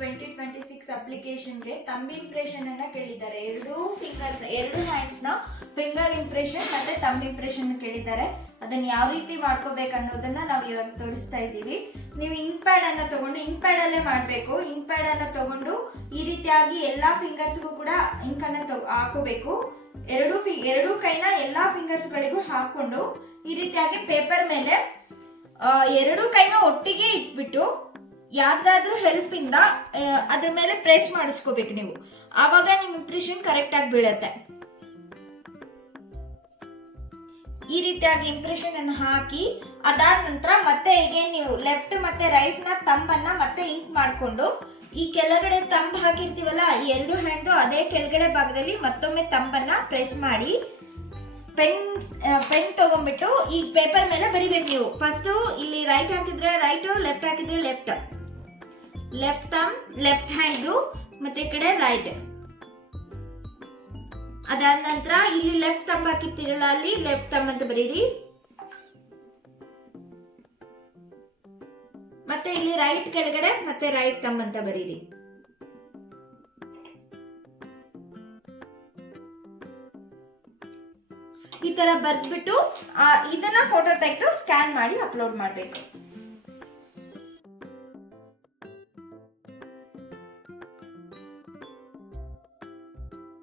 2026 ಅಪ್ಲಿಕೇಶನ್ಗೆ thumb impression ಅನ್ನ ಕೇಳಿದ್ದಾರೆ. ಎರಡು ಹ್ಯಾಂಡ್ಸ್ ನ ಫಿಂಗರ್ ಇಂಪ್ರೆಷನ್ ಮತ್ತೆ ಥಂಬ್ ಇಂಪ್ರೆಷನ್ ಕೇಳಿದ್ದಾರೆ. ಅದನ್ನ ಯಾವ ರೀತಿ ಮಾಡ್ಕೋಬೇಕು ಅನ್ನೋದನ್ನ ನಾವು ಇವಾಗ ತೋರಿಸ್ತಾ ಇದ್ದೀವಿ. ನೀವು ಇಂಕ್ ಪ್ಯಾಡ್ ಅನ್ನ ತಗೊಂಡು ಇಂಕ್ ಪ್ಯಾಡ್ ಅಲ್ಲೇ ಮಾಡಬೇಕು. ಇಂಕ್ ಪ್ಯಾಡ್ ಅನ್ನ ತಗೊಂಡು ಈ ರೀತಿಯಾಗಿ ಎಲ್ಲಾ ಫಿಂಗರ್ಸ್ಗೂ ಕೂಡ ಇಂಕ್ ಅನ್ನ ಹಾಕೋಬೇಕು. ಎರಡು ಕೈನ ಎಲ್ಲಾ ಫಿಂಗರ್ಸ್ ಗಳಿಗೂ ಹಾಕೊಂಡು ಈ ರೀತಿಯಾಗಿ ಪೇಪರ್ ಮೇಲೆ ಎರಡು ಕೈನ ಒಟ್ಟಿಗೆ ಇಟ್ಬಿಟ್ಟು ಯಾವ್ದಾದ್ರೂ ಹೆಲ್ಪ್ ಇಂದ ಅದ್ರ ಮೇಲೆ ಪ್ರೆಸ್ ಮಾಡಿಸ್ಕೋಬೇಕು ನೀವು. ಆವಾಗ ನಿಮ್ ಇಂಪ್ರೆಷನ್ ಕರೆಕ್ಟ್ ಆಗಿ ಬೀಳತ್ತೆ. ಈ ರೀತಿಯಾಗಿ ಇಂಪ್ರೆಷನ್ ಅನ್ನು ಹಾಕಿ ಅದಾದ ನಂತರ ಮತ್ತೆ ಹೇಗೆ ನೀವು ಲೆಫ್ಟ್ ಮತ್ತೆ ರೈಟ್ ನ ತಂಬನ್ನ ಮತ್ತೆ ಇಂಕ್ ಮಾಡ್ಕೊಂಡು ಈ ಕೆಳಗಡೆ ತಂಬ್ ಹಾಕಿರ್ತೀವಲ್ಲ ಈ ಎರಡು ಹ್ಯಾಂಡ್ ಅದೇ ಕೆಳಗಡೆ ಭಾಗದಲ್ಲಿ ಮತ್ತೊಮ್ಮೆ ತಂಬನ್ನ ಪ್ರೆಸ್ ಮಾಡಿ ಪೆನ್ ತಗೊಂಡ್ಬಿಟ್ಟು ಈ ಪೇಪರ್ ಮೇಲೆ ಬರಿಬೇಕು ನೀವು. ಫಸ್ಟ್ ಇಲ್ಲಿ ರೈಟ್ ಹಾಕಿದ್ರೆ ರೈಟ್, ಲೆಫ್ಟ್ ಹಾಕಿದ್ರೆ left, left thumb left hand ಮತ್ತೆ ಈ ಕಡೆ ರೈಟ್. ಅದಾದ ನಂತರ ಇಲ್ಲಿ ಲೆಫ್ಟ್ ಥಂಬ್ ಹಾಕಿರ್ತೀರಲ್ಲ ಅಲ್ಲಿ ಲೆಫ್ಟ್ ಥಂಬ್ ಅಂತ ಬರೀರಿ. ಮತ್ತೆ ಇಲ್ಲಿ ರೈಟ್ ಕೆಳಗಡೆ ಮತ್ತೆ ರೈಟ್ ಥಂಬ್ ಅಂತ ಬರೀರಿ. ಈ ತರ ಬರ್ದ್ಬಿಟ್ಟು ಇದನ್ನ ಫೋಟೋ ತೆಗೆದು ಸ್ಕ್ಯಾನ್ ಮಾಡಿ ಅಪ್ಲೋಡ್ ಮಾಡಬೇಕು.